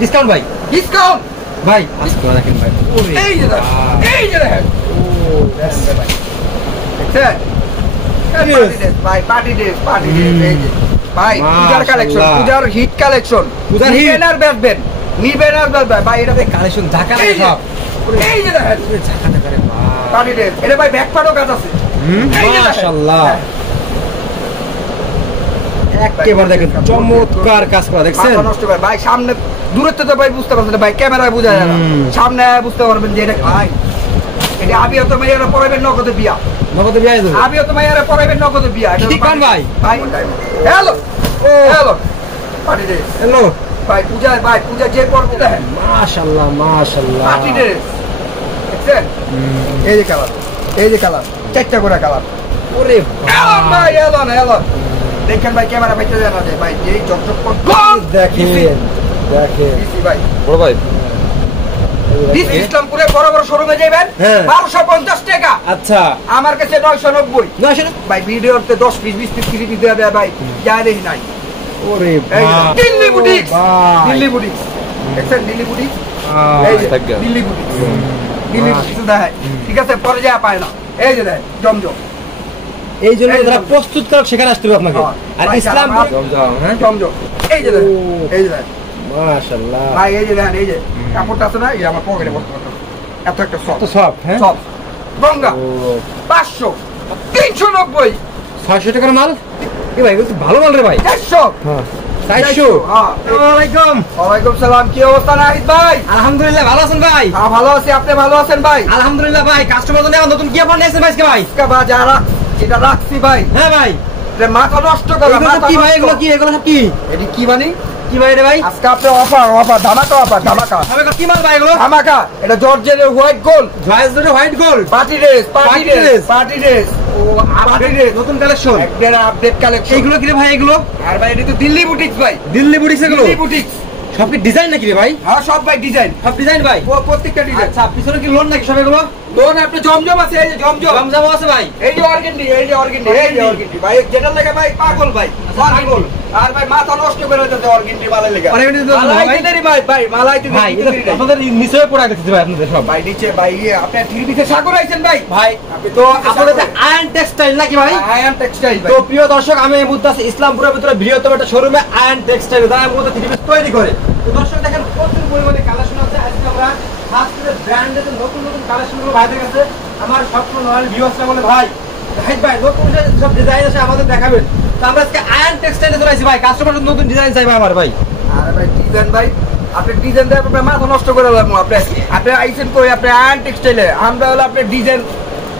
Discount ভাই, discount ভাই, আজকে দেখেন ভাই, এই যে এই যে দেখেন, ভাই পার্টি ড্রেস এই যে ভাই পূজার কালেকশন, পূজার হিট কালেকশন, পূজার হিট আর বেচবেন, নিবেন আর বেচবেন ভাই। এটা কালেকশন ঢাকা না সব, এই যে দেখেন ঢাকা ঢাকা রে ভাই পার্টি ড্রেস। এটা ভাই ব্যাক পার্টও কাজ আছে, মাশাআল্লাহ, একেবারে দেখেন চমৎকার কাজ করা, দেখছেন নষ্ট ভাই। ভাই সামনে দূরত্ব তো ভাই বুঝতে পারছেন, ভাই ক্যামেরায় বোঝা যায় না, সামনে বুঝতে পারবেন যে এটা ভাই, এটা আবিও তো মাইয়ারা পড়াবেন নগদে বিয়া, নগদে বিয়া দেব, আবিও তো মাইয়ারা পড়াবেন নগদে বিয়া। ঠিক কোন ভাই, ভাই hello hello party dress, hello ভাই পূজায়, ভাই পূজা যে পড়বে দেখেন, মাশাআল্লাহ মাশাআল্লাহ পার্টি ড্রেস দেখছেন। এই যে কালার, এই যে কালার, চারটা করে কালার, ওরে ভাই এলো না এলো, দেখেন ভাই ক্যামেরা বাইতে জানা যায় ভাই, যেই চকচক করে দেখেন দেখেন ভাই, বড় ভাই দিস ইসলামপুরে বড় বড় শোরুমে যাবেন 1250 টাকা, আচ্ছা আমার কাছে 990 ভাই। ভিডিওতে 10 পিস 20 পিস 30 পিস দেবে ভাই, জানেই নাই। ওরে ভাই দিল্লি বুটিক, দিল্লি বুটিক দেখেন, দিল্লি বুটিক, এই যে দিল্লি বুটিক, দিল্লি বুটিক দেখায়, ঠিক আছে পরে যা পায় না, এই যে দেখ জমজম, এই জন্য যারা প্রস্তুত করেন সেখানে আসতে হবে আপনাকে। আর ইসলাম জমজম, হ্যাঁ জমজম, এই যে দেখ, এই যে দেখ মাশাআল্লাহ ভাই, এই যে দেখেন, এই যে কাপড়টা আছে না, এই আমার পকেটে বসে এত একটা সফট, সফট হ্যাঁ সফট গঙ্গা 500 390 600 টাকার মাল। কি ভাই এগুলো ভালো মাল রে ভাই, 400 হ্যাঁ 400। আসসালামু আলাইকুম। ওয়ালাইকুম সালাম, কি অবস্থা নাহিদ ভাই? আলহামদুলিল্লাহ ভালো আছেন ভাই? হ্যাঁ ভালো আছি, আপনি ভালো আছেন ভাই? আলহামদুলিল্লাহ ভাই। কাস্টমার জন্য নতুন কি আপনি নিয়েছেন ভাই আজকে ভাই? আজকে বাজার যেটা রাখছি ভাই, হ্যাঁ ভাই মাথা নষ্ট করা, মাথা কি ভাই এগুলো কি, এগুলো সব কি, এটা কি বানি কি ভাই রে ভাই? আজকে আপনি অফার অফার ধামাকা অফার, ধামাকা ধামাকা। কি মাল ভাই এগুলো? ধামাকা, এটা জর্জের হোয়াইট গোল্ড, জর্জের white gold party dress, party dress, party dress, ও পার্টি ড্রেস নতুন কালেকশন, একদম আপডেট কালেকশন। এগুলো কি রে ভাই এগুলো? আর ভাই এটা তো দিল্লি বুটিক্স ভাই, দিল্লি বুটিক্স, এগুলো দিল্লি বুটিক্স সব কি ডিজাইন নাকি রে ভাই? হ্যাঁ সব ভাই ডিজাইন, সব ডিজাইন ভাই, প্রত্যেকটা ডিজাইন। আচ্ছা পিছনে কি লোন নাকি সব এগুলো? লোন আপনি জমজম আছে, এই যে জমজম, জমজম আছে ভাই, এই যে অর্গেন্ডি, এই যে অর্গেন্ডি, এই যে অর্গেন্ডি ভাই, যেটা লাগে ভাই পাগল ভাই, পাগল। আর ভাই মাথা নষ্ট করে দিতে অর্গেন্ডি মালের লাগা, অর্গেন্ডি তো ভাই ভাই মালাইতে ভাই, আপনাদের নিচে পড়া গেছে ভাই, আপনাদের সব ভাই নিচে ভাই। আপনি থ্রিপিতে সাগর আইছেন ভাই, ভাই আপনি তো আপনাদের আয়ন টেক্সটাইল নাকি ভাই? আয়ন টেক্সটাইল ভাই। তো প্রিয় দর্শক, আমি এই মুহূর্তে আছি ইসলামপুরের ভিতরে বৃহত্তম একটা শোরুমে, আয়ন টেক্সটাইল, যারা এই মুহূর্তে থ্রি পিস তৈরি করে। তো দর্শক দেখেন প্রচুর পরিমাণে কালেকশন আছে। আজকে আমরা খাস করে ব্র্যান্ডের নতুন নতুন কালেকশনগুলো ভাইদের কাছে, আমার সবসময় নর্মাল ভিউয়ার্সরা বলে ভাই ভাই নতুন সব ডিজাইন আছে আমাদের দেখাবেন। তো আমরা আজকে আয়ন টেক্সটাইলে চলে আসি ভাই, কাস্টমার নতুন ডিজাইন চাইবে আমার ভাই। আরে ভাই ডিজাইন ভাই, আপনি ডিজাইন দেয় আপনার মাথা নষ্ট করে লাগবো। আপনি আইসেন কই, আপনি আয়ন টেক্সটাইলে, আমরা হলো আপনি ডিজাইন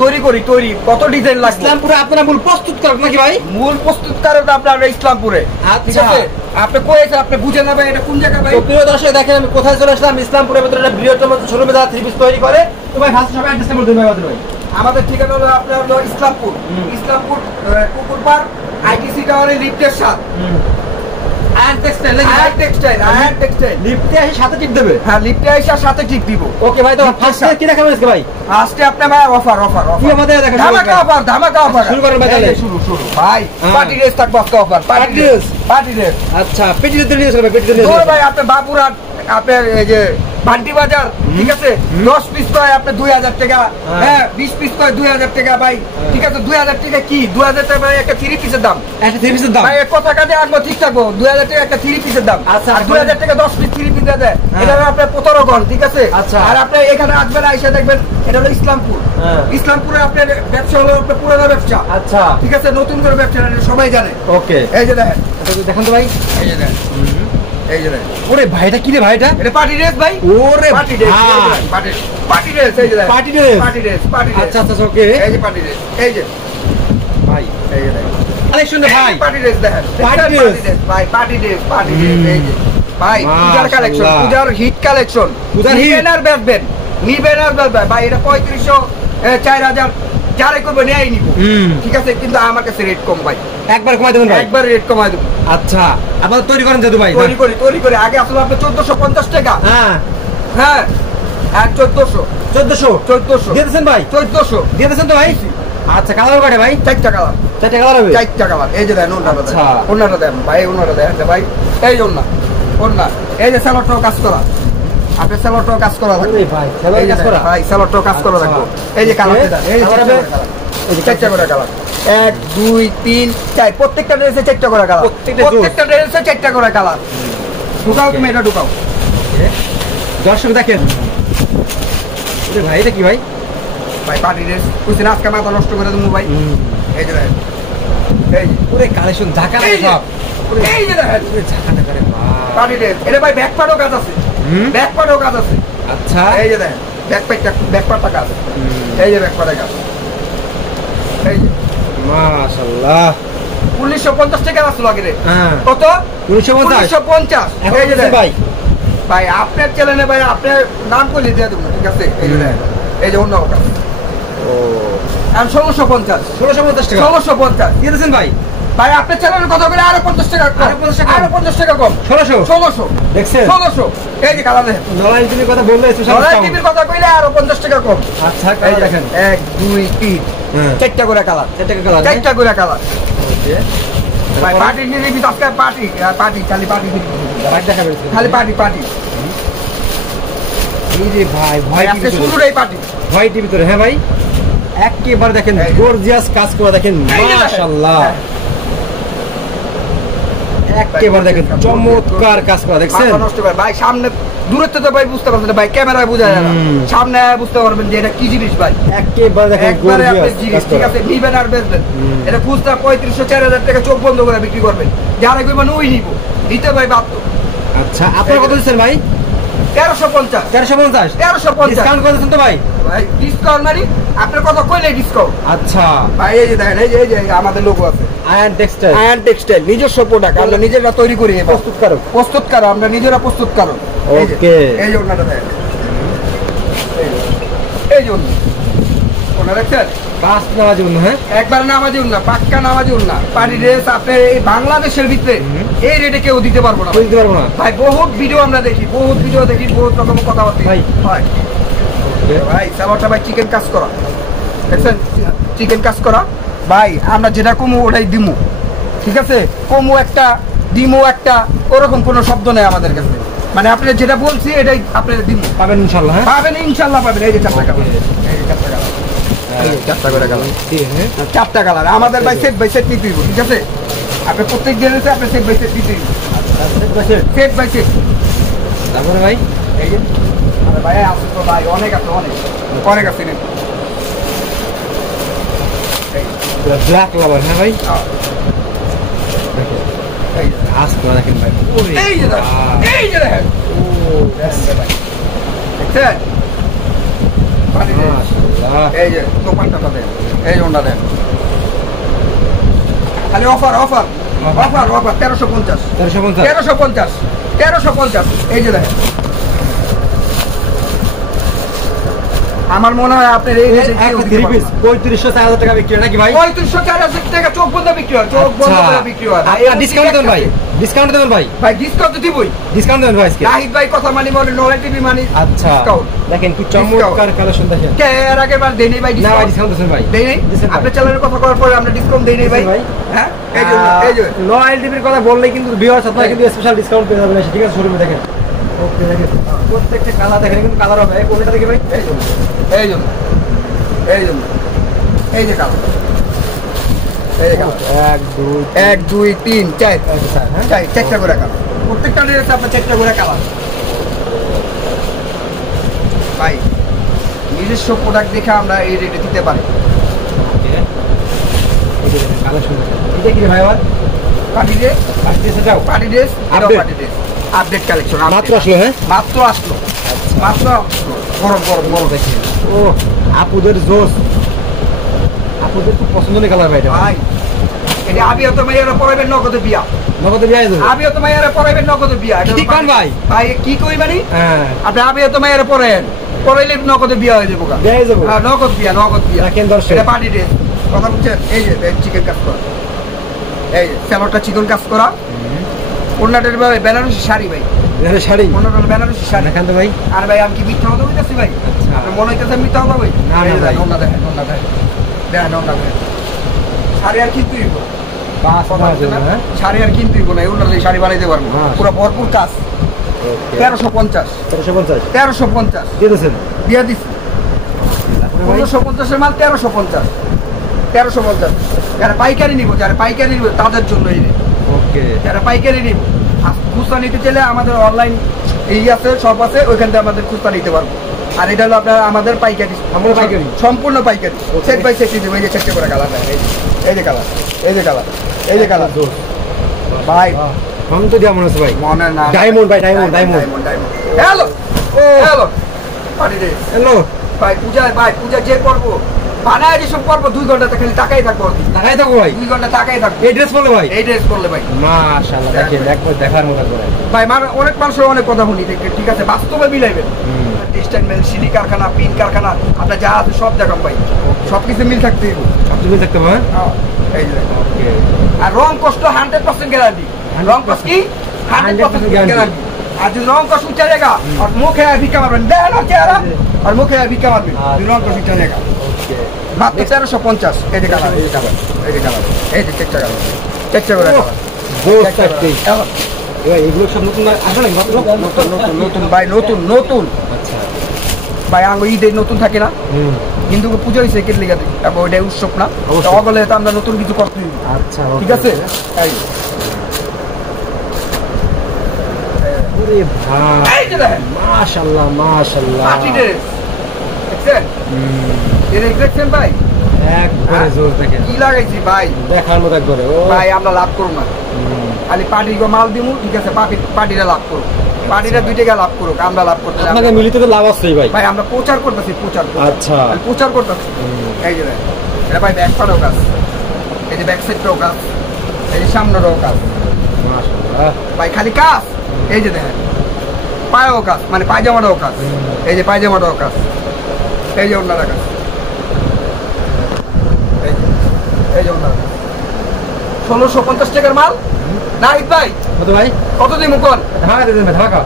তৈরি করি, তৈরি কত ডিজাইন লাগবে। ইসলামপুরে আপনারা মূল প্রস্তুতকারক নাকি ভাই? মূল প্রস্তুতকারক আপনারা ইসলামপুরে, ঠিক আছে? আপনি কইছেন, আপনি বুঝে না ভাই এটা কোন জায়গা ভাই? তো প্রিয় দর্শক দেখেন আমি কোথায় চলে আসলাম, ইসলামপুরের ভিতরে একটা বৃহত্তম শোরুমে যারা থ্রি পিস তৈরি করে। তো ভাই ফার্স্ট সবাই অ্যাড্রেসটা বলে দিন ভাই আমাদের ভাই। আমাদের ঠিকানা হলো আপনার হলো ইসলামপুর, ইসলামপুর কুকুরপাড় আইটিসি টাওয়ারের লিফটের সাথে। Ion textile, ion textile, ion textile লিফটে এসে সাথে টিপ দেবে। হ্যাঁ লিফটে এসে সাথে টিপ দিব। ওকে ভাই, তো ফার্স্টে কি দেখাবেন আজকে ভাই? ফার্স্টে আপনি ভাই অফার অফার অফার কি আমাদের দেখেন, ধামাকা অফার, ধামাকা অফার শুরু করেন ভাই। তাহলে শুরু শুরু ভাই, পার্টি ড্রেস থাকবে আজকে offer, party dress, party dress. আচ্ছা পেটি ড্রেস নিয়ে আসবে, পেটি ড্রেস ভাই। আপনি বাপুরহাট, আপনার এই যে ভান্ডি বাজার, ঠিক আছে 10 পিস কয় আপনি 2000 টাকা, হ্যাঁ 20 পিস কয় 2000 টাকা ভাই, ঠিক আছে 2000 টাকা কি 2000 টাকা ভাই একটা 3 পিসের দাম, একটা 3 পিসের দাম ভাই। এক কথা কাজে আনবো ঠিক থাকবো, 2000 টাকা একটা 3 পিসের দাম। আচ্ছা 2000 টাকা 10 পিস 3 পিস দেয়, এটা আপনার 15 গল, ঠিক আছে? আচ্ছা আর আপনি এখানে আসবেন, আইসা দেখবেন এটা হলো ইসলামপুর। ইসলামপুরে আপনার ব্যবসা হলো আপনার পুরনো ব্যবসা, আচ্ছা ঠিক আছে? নতুন করে ব্যবসা সবাই জানে। ওকে এই যে দেখেন, দেখেন তো ভাই, এই যে দেখেন, এই যে ওরে ভাইটা কি রে ভাইটা? এটা পার্টি ড্রেস ভাই। ওরে পার্টি ড্রেস, পার্টি ড্রেস, এই যে party dress, party dress, party dress. আচ্ছা আচ্ছা ওকে, এই যে পার্টি ড্রেস, এই যে ভাই, এই যে কালেকশন ভাই, পার্টি ড্রেস দেখেন, পার্টি ড্রেস ভাই, পার্টি ড্রেস, পার্টি ড্রেস, এই যে ভাই পূজার কালেকশন, পূজার হিট কালেকশন, পূজার হিট আর বেচবেন, নিবেন আর বেচবেন ভাই। এটা 3500 4000 যারে করবে নেই নিব, ঠিক আছে? কিন্তু আমার কাছে রেট কম ভাই, একবার কমাই দেবেন ভাই, একবার রেট কমাই দেব। আচ্ছা আপনারা তৈরি করেন জাদু ভাই? তৈরি করি, তৈরি করি। আগে আসলে আপনি 1450 টাকা, হ্যাঁ হ্যাঁ হ্যাঁ 1400 1400 দিয়ে দিয়েছেন ভাই 1400 দিয়ে দিয়েছেন তো ভাই আচ্ছা কালার কয়টা ভাই চারটা কালার হবে চারটা কালার এই যে দেন ওন্নাটা আচ্ছা ওন্নাটা দেন ভাই ওন্নাটা দেন ভাই এই যে ওন্না এই যে সালোয়ারটাও কাজ করা আপনি সালোয়ারটাও কাজ করা থাকবে ভাই সালোয়ার কাজ করা ভাই সালোয়ারটাও কাজ করা থাকবে এই যে কালারটা এই যে চারটা করে কালার 1 2 3 4 প্রত্যেকটা ড্রেসে চারটা করে কালার প্রত্যেকটা ড্রেসে চারটা করে কালার ঢুকাও তুমি এটা ঢুকাও দর্শক দেখেন ভাই এটা কি ভাই ভাই পার্টি ড্রেস বুঝছেন আজকে মাথা নষ্ট করে দেবো ভাই এই যে এই পুরো কালেকশন ঢাকা সব এই যে দেখেন ঢাকা করে পার্টি ড্রেস এটা ভাই ব্যাক পার্টও কাজ আছে ব্যাক পার্টও কাজ আছে আচ্ছা এই যে দেখেন ব্যাক পার্টটা কাজ এই যে ব্যাক পার্টের কাজ এই যে মাশাআল্লাহ 1950 টাকা আসলো আগে রে কত 1950 এই যে ভাই ভাই আপনার চ্যানেলে ভাই আপনার নাম করে দিয়ে দেবো ঠিক আছে এই যে এই যে অন্য কাজ ও আমি 1650 টাকা 1650 দিয়ে দিয়েছেন ভাই ভাই আপনার চ্যানেলের কথা বলে আরো 50 টাকা আরো 50 টাকা কম 1600 দেখছেন 1600 এই যে কালার দেখেন নলাইল টিভির কথা বললে নলাইল টিভির কথা কইলে আরো 50 টাকা কম আচ্ছা কালার দেখেন 1 2 3 চারটা করে কালার চারটা করে কালার ভাই পার্টি নিয়ে কি আজকে পার্টি খালি পার্টি দেখাবে খালি পার্টি এই যে ভাই আজকে শুরুটাই পার্টি হোয়াইটের ভিতরে হ্যাঁ ভাই একেবারে দেখেন গর্জিয়াস কাজ করে দেখেন মাশাআল্লাহ একেবারে দেখেন চমৎকার কাজ করা দেখছেন নষ্ট করে ভাই সামনে দূরত্ব তো ভাই বুঝতে পারছেন ভাই ক্যামেরায় বোঝা যায় না সামনে বুঝতে পারবেন যে এটা কি জিনিস ভাই একেবারে দেখেন গর্জিয়াস ঠিক আছে নিবেন আর বেচবেন এটা খুচরা 3500-4000 টাকা চোখ বন্ধ করে বিক্রি করবেন যারা কইবেন ওই নিব নিতে ভাই বাধ্য আচ্ছা আপনারা কত দিচ্ছেন ভাই 1350 ডিসকাউন্ট করে দিচ্ছেন তো ভাই ভাই ডিসকাউন্ট মানে আপনার কথা কইলে ডিসকাউন্ট আচ্ছা ভাই এই যে দেখেন এই যে আমাদের লোগো আছে আয়ন টেক্সটাইল নিজস্ব প্রোডাক্ট আমরা নিজেরা তৈরি করি প্রস্তুতকারক আমরা নিজেরা প্রস্তুতকারক ওকে এই যে ওনাটা দেখেন এই যে ওনা দেখছেন পাঁচ নামাজি উন্না হ্যাঁ একবার নামাজি উন্না পাক্কা নামাজি উন্না পার্টি ড্রেস আপনি এই বাংলাদেশের ভিতরে এই রেটে কেউ দিতে পারবো না ভাই বহুত ভিডিও আমরা দেখি বহুত রকম কথাবার্তা ভাই ভাই সালোয়ারটা ভাই চিকেন কাজ করা দেখছেন চিকেন কাজ করা ভাই আমরা যেটা কমু ওটাই দিমু ঠিক আছে কমু একটা দিমু একটা ওরকম কোনো শব্দ নেই আমাদের কাছে মানে আপনি যেটা বলছি এটাই আপনি দিমু পাবেন ইনশাআল্লাহ পাবেন এই যে চারটা কালার এই যে চারটা করে কালার চারটা কালার আমাদের ভাই সেট নিতে হইব ঠিক আছে আপনি প্রত্যেক জেনেছে আপনি সেট বাই সেট নিতে হইব সেট বাই সেট তারপরে ভাই এই যে আরে ভাই আছে তো ভাই অনেক আছে ব্ল্যাক লাভার হ্যাঁ ভাই এই যে আসতো দেখেন ভাই এই যে দেখেন ও দেখছেন মাশাআল্লাহ এই যে দোপাট্টাটা দেন এই ওন্ডা দেন খালি অফার 1350 এই যে দেখেন আমার মনে হয় আপনার এই রেটে 3500-4000 টাকা বিক্রি হয় নাকি ভাই 3500-4000 টাকা চোখ বন্ধ বিক্রি হয় ডিসকাউন্ট দেন ভাই ভাই ডিসকাউন্ট তো দিবই ডিসকাউন্ট দেন ভাই আজকে নাহিদ ভাই কথা মানি বলে নলেজ টিভি মানি আচ্ছা দেখেন কি চমৎকার কালেকশন দেখেন কে এর আগে বার দেই নাই ভাই না ভাই ডিসকাউন্ট দেন ভাই দেই নাই আপনি চ্যানেলের কথা করার পরে আমরা ডিসকাউন্ট দেই নাই ভাই হ্যাঁ এই যে নয়েল টিভির কথা বললেই কিন্তু ভিউয়ার্স আপনারা কিন্তু স্পেশাল ডিসকাউন্ট পেয়ে যাবেন ঠিক আছে শোরুমে দেখেন ওকে দেখেন প্রত্যেকটা কালার দেখেন কিন্তু কালার হবে কোনটা দেখে ভাই এই যে কালার 1 2 3 4 চারটা করে কালার প্রত্যেকটা ড্রেসে আপনার চারটা করে কালার ভাই নিজস্ব প্রোডাক্ট দেখে আমরা এই রেটে দিতে পারি এটা কি ভাই আবার পার্টি ড্রেস আপডেট কালেকশন মাত্র আসলো হ্যাঁ মাত্র গরম দেখি ও আপুদের জোস আপুদের খুব পছন্দের কালার ভাই এটা আবিয়ত মাইয়ারা পরাইবেন নগদে বিয়া আবিয়ত মাইয়ারা পরাইবেন নগদে বিয়া কি কোন ভাই কি কই মানে হ্যাঁ আপনি আবিয়ত মাইয়ারা পরাইলে নগদে বিয়া হয়ে যাবো হ্যাঁ নগদ বিয়া রাখেন দর্শক এটা পার্টি ড্রেস কথা বুঝছেন এই যে চিকেন কাজ করা এই যে স্যালোডটা চিকেন কাজ করা ওন্নাটার বেনারসি শাড়ি ভাই বেনারসি শাড়ি, মনোরল বেনারসি শাড়ি। দেখান তো ভাই। আর ভাই আমি কি মিথ্যা কথা বলতেছি ভাই? আচ্ছা। আপনার মনে হইতেছে মিথ্যা কথা ভাই? না, না ভাই। ওনা দেখেন, ওনা দেখেন, দেখেন ওনা দেখেন। শাড়ি আর কিনতেই হইব। শাড়ি আর কিনতেই হইব না, এই ওনার শাড়ি বানাইতে পারবো পুরো ভরপুর কাজ। 1350 1350 দিয়ে দিয়েছেন, দিয়া দিচ্ছি। 1550-এর মাল 1350 1350। যারা পাইকারি নিব, যারা পাইকারি নিব তাদের জন্য এই ওকে। যারা পাইকারি নিব, আর খুচরা নিতে চাইলে আমাদের অনলাইন এই আছে, সব আছে, ওইখান থেকে আমাদের খুচরা নিতে পারবো। আর এটা হলো আপনার আমাদের পাইকারি, সম্পূর্ণ পাইকারি, সম্পূর্ণ পাইকারি। সেট বাই সেট দিব। এই যে চেষ্টা করে কালার, এই যে কালার, এই যে কালার, এই যে কালার ভাই। রং তো যেমন আছে ভাই, মনে না ডায়মন্ড ভাই, ডায়মন্ড ডায়মন্ড। হ্যালো ও হ্যালো পার্টি রে হ্যালো ভাই। ভাই পূজা যে করবো বানায় যেসব করবো 2 ঘন্টাতে খালি তাকাই থাকবো, লাগাই থাকো ভাই, 2 ঘন্টা তাকাই থাকবো। এই ড্রেস পরলে ভাই, এই ড্রেস করলে ভাই মাশাআল্লাহ, দেখেন একবার দেখার মতো করে ভাই। অনেক মানুষের অনেক কথা শুনি, ঠিক আছে, বাস্তবে মিলাইবেন। টেক্সটাইল মিল, সিলি কারখানা, পিন কারখানা, আপনার যা আছে সব দেখাম ভাই, সবকিছু মিল থাকতে হবে। সব তুমি দেখতে পাবেন। এই যে ওকে। আর রং কষ্ট 100% গ্যারান্টি। রং কষ্ট কি 100% গ্যারান্টি। আর যদি রং কষ্ট উঠে জায়গা আর মুখে ভিক্ষা মারবেন, দেন না চেহারা আর মুখে ভিক্ষা মারবেন, রং কষ্ট উঠে জায়গা। মাত্র 1350। এই যে কালার, এই যে কালার, এই যে কালার, এই যে চেষ্টা কালার, চেষ্টা করে কালার। এগুলো সব নতুন আসলে নতুন ভাই, নতুন নতুন। আচ্ছা ভাই আঙ্গ ঈদের নতুন থাকে না, কিন্তু পুজো হয়েছে কেটে লেগে তারপর ওইটাই উৎসব না, অগলে তো আমরা নতুন কিছু করতে দিব। আচ্ছা ঠিক আছে। ওরে ভাই, এই যে দেখেন মাশাআল্লাহ মাশাআল্লাহ, পার্টি ড্রেস দেখছেন, এই দেখছেন ভাই, একবারে জোর দেখেন কি লাগাইছি ভাই, দেখার মতো একবারে। ও ভাই আমরা লাভ করব না, খালি পার্টির মাল দিমু, ঠিক আছে, পার্টিরা লাভ করুক, পার্টিরা 2 টাকা লাভ করুক, আমরা লাভ করতে আপনাকে মিলিতে তো লাভ আছে ভাই। ভাই আমরা প্রচার করতেছি, প্রচার। আচ্ছা প্রচার করতেছি। এই যে দেখেন, এটা ভাই ব্যাক সাইডও কাজ, এই যে ব্যাক সাইডটাও কাজ, এই যে সামনেরও কাজ, মাশাআল্লাহ ভাই খালি কাজ। এই যে দেখেন পায়েও কাজ, মানে পায়জামাটাও কাজ, এই যে পায়জামাটাও কাজ, এই যে অন্যরা কাজ, এই যে অন্যরা 1650 টাকার মাল না ভাই। কত ভাই, কত দিন মুকন ঢাকা দিয়ে দেন, ঢাকা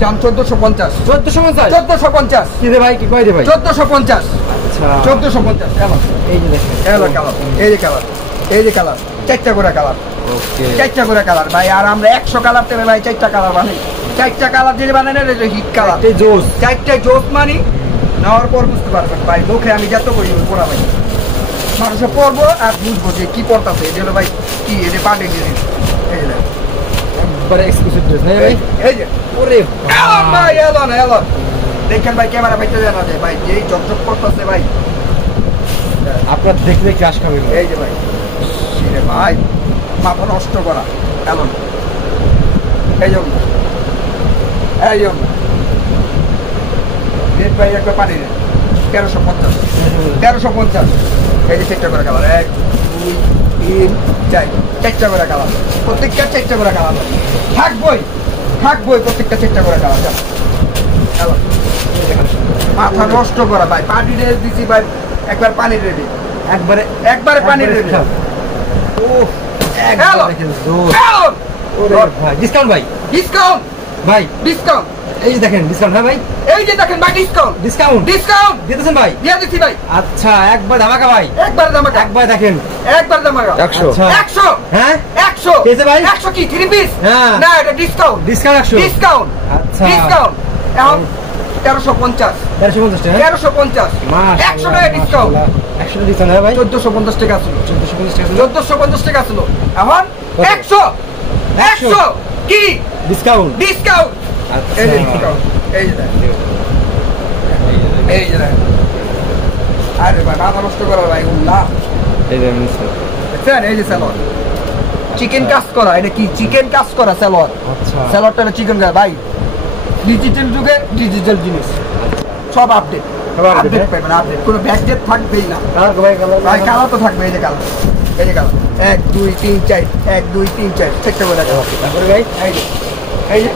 দাম 1450 1450 1450 কি রে ভাই, কি কয় রে ভাই, 1450। আচ্ছা 1450। এই যে দেখেন, কালার, এই যে কালার, এই যে কালার, 4টা করে কালার, ওকে 4টা করে কালার ভাই। আর আমরা 100 কালার তেমন ভাই 4টা কালার বানাই, 4টা কালার যদি বানাই না হিট কালার, এই জোস 4টা জোস মানি নেওয়ার পর বুঝতে পারবেন ভাই, মুখে আমি যত করি পড়া ভাই, মানুষে পড়বো আর বুঝবো যে কি পড়তাছে। এটা হলো ভাই কি, এটা পার্টি জিনিস। এই যে একবারে এক্সক্লুসিভ ড্রেস না ভাই, এই যে ওরে ভাই এলন দেখেন ভাই, ক্যামেরা বাইতে জানা যায় ভাই, যেই চকচক করতেছে ভাই, আপনার দেখলে ক্রাশ খাবে। এই যে ভাই রে ভাই, মাথা নষ্ট করা এলন, এই জন্য এই জন্য রেট ভাই একটা পানি নেই 1350 1350। এই যে 4টা করে কালার, 1 2 3 4 4টা করে কালার, প্রত্যেকটা 4টা করে কালার থাকবই, প্রত্যেকটা 4টা করে কালার। মাথা নষ্ট করা ভাই, পানি ড্রেস দিছি ভাই, একবার পানি রেডি, একবারে পানি রেডি। ও একবার দেখেন জোস। ওরে ভাই, ডিসকাউন্ট ভাই, ডিসকাউন্ট ভাই, ডিসকাউন্ট। এই যে দেখেন ডিসকাউন্ট, হ্যাঁ ভাই, এই যে দেখেন ভাই ডিসকাউন্ট, ডিসকাউন্ট দিতেছেন ভাই, দিয়ে দিচ্ছি ভাই। আচ্ছা একবার ধামাকা ভাই, একবার ধামাকা, একবার দেখেন, একবার ধামাকা 100 100 হ্যাঁ 100 পেয়েছে ভাই, 100 কি 3 পিস হ্যাঁ না, এটা ডিসকাউন্ট 100 ডিসকাউন্ট আচ্ছা ডিসকাউন্ট। এখন 1350 1350 টাকা, 1350 100 টাকা ডিসকাউন্ট, 100 ডিসকাউন্ট হ্যাঁ ভাই, 1450 টাকা ছিল, 1450 টাকা 1450 টাকা ছিল, এখন 100 কি ডিসকাউন্ট ডিসকাউন্ট। আচ্ছা এই যে ডিসকাউন্ট, এই যে দেখেন, এই যে দেখেন, আরে ভাই মাথা নষ্ট করা ভাই, উল্লাহ এই যে দেখছেন, এই যে স্যালাড চিকেন কাজ করা, এটা কি চিকেন কাজ করা স্যালাড, আচ্ছা স্যালাডটা চিকেন কাজ ভাই, ডিজিটাল যুগে ডিজিটাল জিনিস সব আপডেট, আপডেট পাবেন, আপডেট, কোনো ব্যাকডেট থাকবেই না ভাই, কালার তো থাকবে, এই যে কালার, এই যে কালার 1 2 3 4 1 2 3 4 চেকটা করে রাখা। তারপরে ভাই এই যে এই যে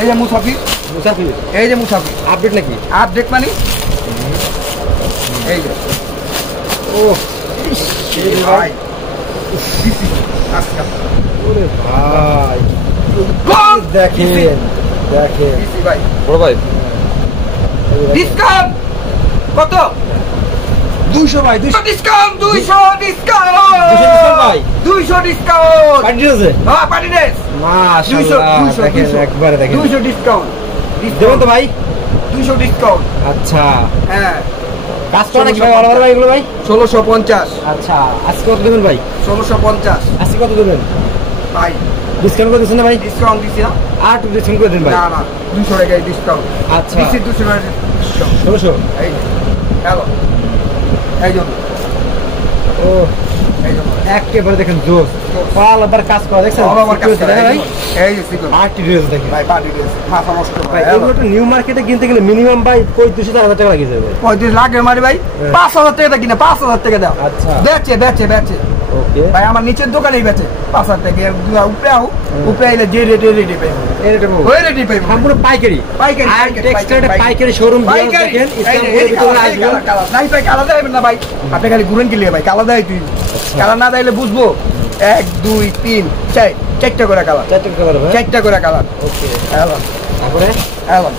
এই যে মুসাফির, মুসাফির এই যে মুসাফির আপডেট নাকি, আপডেট মানে এই যে ও ভাই দিছি আজকে ওরে ভাই কোন দেখেন দেখেন দিছি ভাই বড় ভাই ডিসকাউন্ট কত 200 ভাই 200 ডিসকাউন্ট 200 ডিসকাউন্ট ভাই 200 ডিসকাউন্ট পার্টি আছে হ্যাঁ পার্টি ড্রেস মাশাআল্লাহ দেখেন একবারে দেখেন 200 ডিসকাউন্ট দেবেন তো ভাই 200 ডিসকাউন্ট আচ্ছা হ্যাঁ কাজ করে নাকি ভাই অর্ডার ভাই এগুলো ভাই 1650 আচ্ছা আজকে কত দেবেন ভাই 1650 আজকে কত দেবেন ভাই ডিসকাউন্ট করে দিচ্ছেন না ভাই ডিসকাউন্ট দিছি না আর একটু ডিসকাউন্ট করে দেন ভাই না না 200 টাকা ডিসকাউন্ট আচ্ছা দিছি 200 টাকা ডিসকাউন্ট 1600 এই হ্যালো এই জন্য ও এই জন্য একেবারে দেখেন জোস পাল আবার কাজ করে দেখছেন আমার কাছে ভাই এই যে সিকো আরটি ড্রেস দেখেন ভাই পার্টি ড্রেস মাথা নষ্ট ভাই ভাই এগুলো তো নিউ মার্কেটে কিনতে গেলে মিনিমাম ভাই 35,000 টাকা লাগে যাবে 35 লাখ মারি ভাই 5000 টাকা কিনা 5000 টাকা দাও আচ্ছা বেচে ওকে ভাই আমার নিচের দোকানেই বেচে 5000 টাকা উপরে আইলে যে রেটে পাই এই রেটে পাবো ওই রেটে পাই সম্পূর্ণ পাইকারি পাইকারি আর টেক্সটাইলে পাইকারি শোরুম দেখেন ইসলামপুরের ভিতরে আসবেন নাই ভাই কালা দেবেন না ভাই আপনি খালি ঘুরেন কি লিয়ে ভাই কালা দেয় তুই কালা না দিলে বুঝবো 1 2 3 4 চারটা করে কালার চারটে কালার ভাই চারটা করে কালার ওকে হ্যালো তারপরে হ্যালো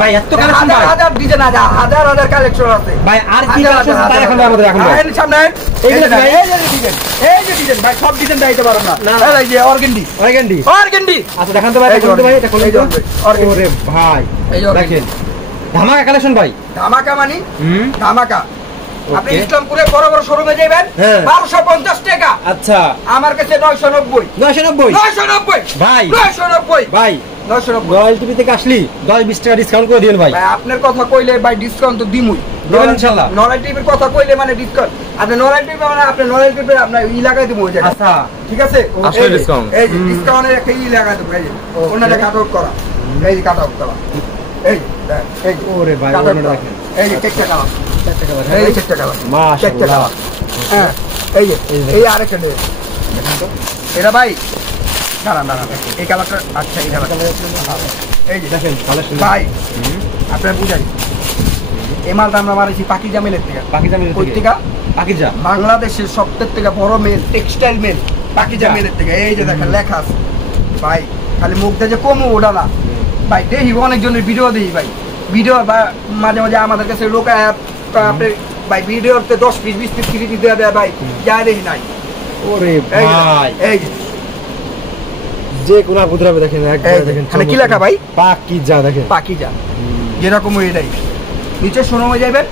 ভাই এত কালেকশন ভাই হাজার ডিজাইন হাজার কালেকশন আছে ভাই আর কি কালেকশন তাই এখন আমাদের এখন ভাই এই সামনে এই যে ডিজাইন ভাই সব ডিজাইন দিতে পারো না এই যে অর্গেন্ডি আচ্ছা দেখান তো ভাই দেখুন তো ভাই এটা কোন ওরে ভাই দেখেন ধামাকা কালেকশন ভাই ধামাকা মানে ধামাকা আপনি ওকে ইসলামপুরে বড় বড় শোরুমে যাবেন 1250 টাকা আচ্ছা আমার কাছে 990 990 ভাই 990 ভাই 990 রয়্যাল টিভি থেকে আসলি 10-20 টাকা ডিসকাউন্ট করে দিবেন ভাই ভাই আপনার কথা কইলে ভাই ডিসকাউন্ট তো দিমুই দেবেন ইনশাআল্লাহ নরমাল টিভির কথা কইলে মানে ডিসকাউন্ট আপনি নরমাল টিভি মানে আপনি নরমাল টিভি আপনার ই লাগাই দেবো ওই জায়গায় আচ্ছা ঠিক আছে আসলে ডিসকাউন্ট এই যে ডিসকাউন্টের একটা ই লাগাই দেবো এই যে ওনাটা কাট আউট করা এই যে কাট আউট করা এই দেখ, এই যে ওরে ভাই cut out ওনাটা করা। দেখেন এই যে চেকটা কালার চারটে কালার এই যে চেকটা কালার চেকটা মাশাআল্লাহ কালার হ্যাঁ এই যে এই যে। এই আরেকটা নেই এটা ভাই দাঁড়ান এই কালারটা আচ্ছা এই কালারটা এই যে দেখেন কালেকশন ভাই আপনার বুঝাই এই মালটা আমরা মারেছি পাকিজা মেলের থেকে পাকিজা মিল ওই থেকে থেকে পাকিজা বাংলাদেশের সবথেকে থেকে বড় মেল টেক্সটাইল মেল পাকিজা আচ্ছা। মেলের থেকে এই যে দেখেন লেখা আছে ভাই খালি মুখ দিয়ে যে কমু ওটা না ভাই দেখি অনেকজনের ভিডিও দেখি ভাই ভিডিও বা মাঝে মাঝে আমাদের কাছে লোক আপনি ভাই ভিডিওতে 10 পিস 20 পিস ফ্রি দিয়ে দেয় ভাই যা দেখি নাই ওরে এই যে, ভাই এই যে যে কোনা বুদরাবে দেখেন একবার এই যে, দেখেন এখানে কি লেখা ভাই পাকিজা দেখেন পাকিজা যেরকম এটাই নিচে শোরুমে যাবেন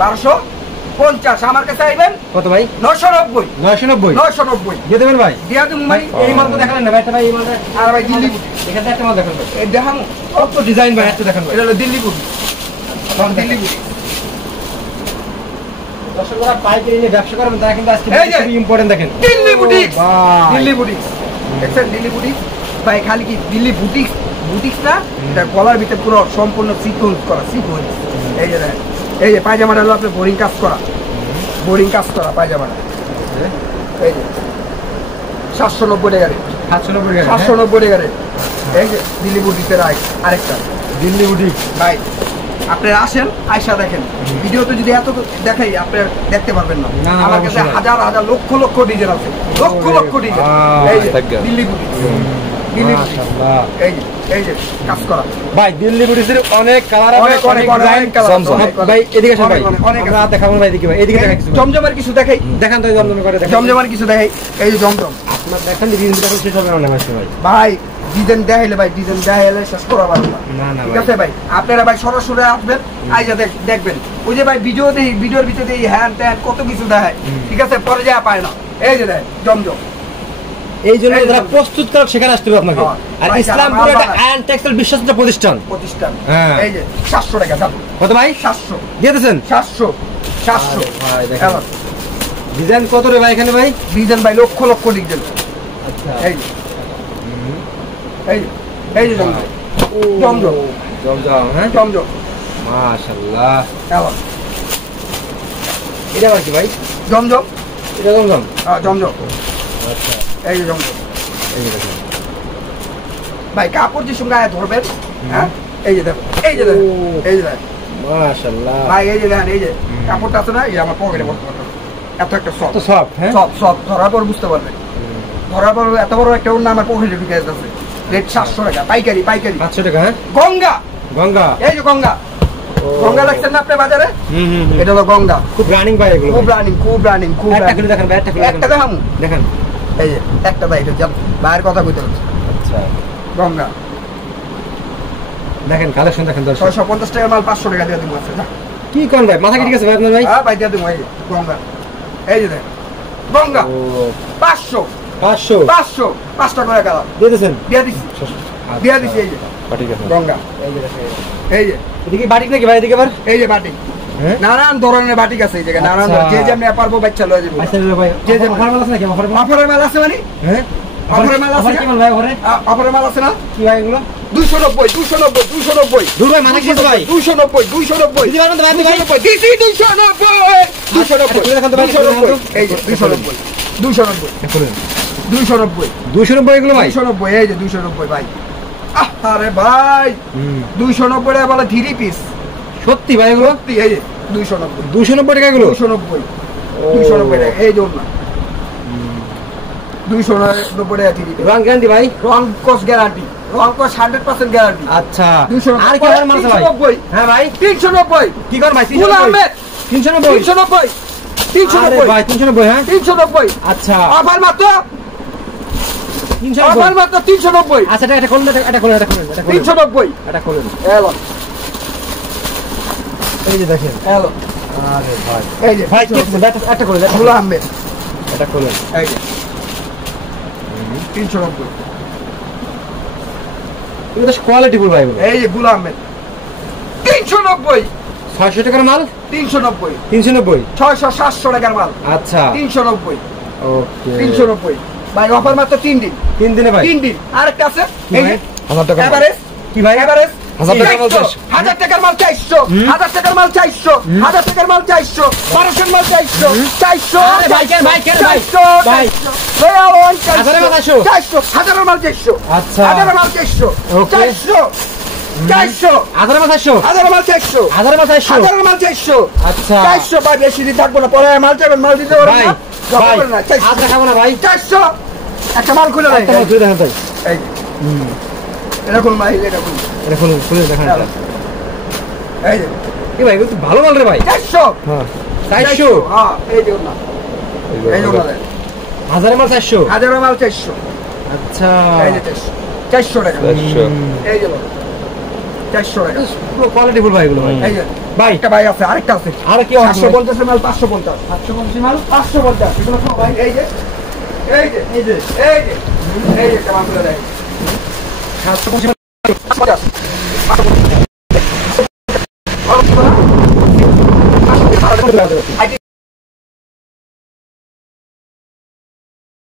1250 আমার কাছে আইবেন কত ভাই 990 990 দিয়ে দেবেন ভাই দিয়া তুমি মানে এই মাল তো দেখালেন না ভাই এটা ভাই এই মালটা আর ভাই দিল্লি এখানে একটা মাল দেখান ভাই এই দেখামু কত ডিজাইন ভাই একটা দেখান ভাই এটা হলো দিল্লি বুটি দিল্লি বুটি দর্শকরা পাইকারি নিয়ে ব্যবসা করবেন তারা কিন্তু আজকে এই যে, খুবই ইম্পর্টেন্ট দেখেন দিল্লি বুটিক ভাই দিল্লি বুটিক দেখছেন দিল্লি বুটিক ভাই খালি কি দিল্লি বুটিক বুটিক্স না এটা গলার ভিতরে পুরো সম্পূর্ণ সিকোয়েন্স করা সিকোয়েন্স এই যে দেখেন এই যে পায়জামাটা হলো আপনার বোরিং কাজ করা পায়জামাটা এই যে 790 টাকা রেট 790 টাকা 790 টাকা রেট এই যে দিল্লি বুটিকের আরেকটা দিল্লি বুটিক ভাই আপনারা আসেন আয়সা দেখেন ভিডিওতে যদি এত দেখাই আপনারা দেখতে পারবেন না না, আমার কাছে অবশ্যই। হাজার লক্ষ ডিজাইন আছে লক্ষ ডিজাইন ভাই, এই যে থাকবে। দিল্লি বুটিক দিল্লি বুটিক মাশাআল্লাহ এই যে কাজ করা ভাই দিল্লি বুটিকের অনেক কালার হবে অনেক ডিজাইন কালার জমজম। ভাই এদিকে আসেন ভাই অনেক আমরা দেখাবো ভাই এদিকে ভাই এদিকে দেখা কিছু জমজমের কিছু দেখাই দেখান তো জমজম করে দেখান জমজমের কিছু দেখাই এই যে জমজম আপনার দেখেন ডিজাইন দেখেন শেষ হবে না ভাই ভাই ডিজাইন দেখাইলে শেষ করা পারবো না না না ঠিক আছে ভাই আপনারা ভাই সরাসরি আসবেন আইজা দেখবেন ওই যে ভাই ভিডিওর ভিতরে হ্যান্ড ট্যান্ড কত কিছু দেখায় ঠিক আছে পরে যা পায় না এই যে দেখ জমজম এই জন্য এই যারা জন্য। প্রস্তুত করার সেখানে আসতে হবে আপনাকে হ্যাঁ। আর ভাই, ইসলামপুরে যারা একটা মাল আয়ন টেক্সটাইল বিশ্বস্ত প্রতিষ্ঠান হ্যাঁ এই যে 700 টাকা যাবো কত ভাই 700 দিয়ে দিয়েছেন 700 ভাই দেখেন হ্যালো ডিজাইন কত রে ভাই এখানে ভাই ডিজাইন ভাই লক্ষ ডিজাইন আচ্ছা এই যে, এই যে, এই যে জমজম জমজম জমজম হ্যাঁ জমজম মাশাআল্লাহ হ্যালো এটা আবার কি ভাই জমজম এটা জমজম জমজম আচ্ছা এই যে জমজম এই যে দেখেন ভাই কাপড় যে সঙ্গে আয় ধরবেন হ্যাঁ এই যে দেখো এই যে দেখো এই যে দেখো মাশাআল্লাহ ভাই এই যে দেখেন এই যে কাপড়টা আছে না এই আমার পকেটে বর্তমানে এত একটা সফট তো সফট হ্যাঁ সব ধরার পর বুঝতে পারবেন ধরার পর এত বড় একটা অন্য আমার পকেটে ঢুকে যাচ্ছে রেট 700 টাকা পাইকারি 500 টাকা। হ্যাঁ, গঙ্গা গঙ্গা। এই যে গঙ্গা গঙ্গা দেখছেন না আপনি বাজারে? এটা হলো গঙ্গা। খুব রানিং ভাই এগুলো, খুব রানিং একটা খুলে দেখেন ভাই, একটা দেখামু দেখেন। এই যে একটা ভাই এটা বাইরের কথা কইতে হচ্ছে। আচ্ছা, গঙ্গা দেখেন কালেকশন দেখেন দর্শক। 650 টাকার মাল 500 টাকা দিয়ে দিব আছে না কি কোন ভাই, মাথা কি ঠিক আছে ভাই আপনার ভাই? হ্যাঁ ভাই দিয়ে দিব। এই যে গঙ্গা, এই যে দেখেন গঙ্গা 500 5 টাকা করে কালার দিয়ে দিয়েছেন? দিয়ে দিছি এই যে ঠিক আছে গঙ্গা। এই যে দেখেন, এই যে এদিকে বাটিক নাকি ভাই? এদিকে আবার এই যে বাটিক, হ্যাঁ, নানান ধরনের বাটিক আছে এই জায়গায়, নানান আচ্ছা। ধরনের, যে যে আমি পারবো বাচ্চা লয়ে যাবো। আচ্ছা ভাই, যে যে অফার মাল আছে নাকি? অফার মাল, অফারের মাল আছে মানে হ্যাঁ, অফারের মাল আছে অফার কি মাল ভাই? অফারে অফারের মাল আছে না? কি ভাই এগুলো? 290 দূর ভাই, মাথা কি আছে ভাই? 290 দিদি ভাই, ভাই ভাই, 290 দিছি 290 এই যে 290 290 এগুলো ভাই? 290 এই যে 290 ভাই। আরে ভাই 290 টাকা বলে 3 পিস। সত্যি ভাই এগুলো? সত্যি, এই যে 290 290 টাকা এগুলো? 290 টাকা এই যে না 290 টাকা 3 পিস। রং গ্যারান্টি ভাই? রং কস গ্যারান্টি, রং কস 100% গ্যারান্টি। আচ্ছা, 290 আর কি অফার মাল আছে ভাই? 390 হ্যাঁ ভাই, 390 কি কর ভাই? ফুল আহমেদ 390 390 ভাই, 390 হ্যাঁ, 390 আচ্ছা, অফার মাত্র 390 অফার মাত্র 390 আচ্ছা, এটা খুলুন, এটা খুলুন, 390 এটা খুলুন। এলো এই যে দেখেন, এলো আরে ভাই, এই যে ভাই একটা করে দেন, ফুল আহমেদ এটা খুলুন। এই যে 390 এগুলো তো কোয়ালিটি ফুল ভাই এগুলো। এই যে ফুল আহমেদ 390 600 টাকার মাল? 390 390 600 700 টাকার মাল আচ্ছা, 390 ওকে, 390 ভাই অফার মাত্র 3 দিন 3 দিনে ভাই? 3 দিন। আরেকটা আছে কি এই ভাই? যে 1000 টাকা এভারেজ কি ভাই? এভারেজ 1000 টাকার মাল 1000 টাকার মাল 400 1000 টাকার মাল 400 1000 টাকার মাল 400 1200 মাল 400 400 আরে ভাই, কেন ভাই, কেন ভাই? 400 ভাই। 1000 মাল 400 1000 মাল 400 আচ্ছা। 1000 মাল 400 ওকে। 400 1000 মাল 400 1000 মাল 400 1000 মাল 400 1000 মাল 400 আচ্ছা 400 ভাই বেশি দিন থাকবো না, পরে মাল চাইবেন মাল দিতে পারবেন ভাই, না, জমা ভাই করবেন না, 400 আচ্ছা, খাবো না ভাই, 400 একটা মাল খুলে একটা মাল খুলে দেখেন ভাই, এই এটা খুলুন ভাই, এটা খুলুন এটা খুলুন, খুলে দেখেন এটা। এই যে কি ভাই, এগুলো তো ভালো মাল রে ভাই। 400 হ্যাঁ, 400 হ্যাঁ এই যে না এই যে না 1000 মাল 400 1000 মাল 400 আচ্ছা, এই যে 400 টাকা এই যে 400 টাকা পুরো কোয়ালিটি ফুল ভাই এগুলো ভাই। এই যে ভাই একটা ভাই আছে, আরেকটা আছে আর কি অফার? 750 মাল 550 750 মাল 550 এগুলো খাও ভাই। এই যে এই যে এই যে এই যে এই যে মাল করে দেয় 750 50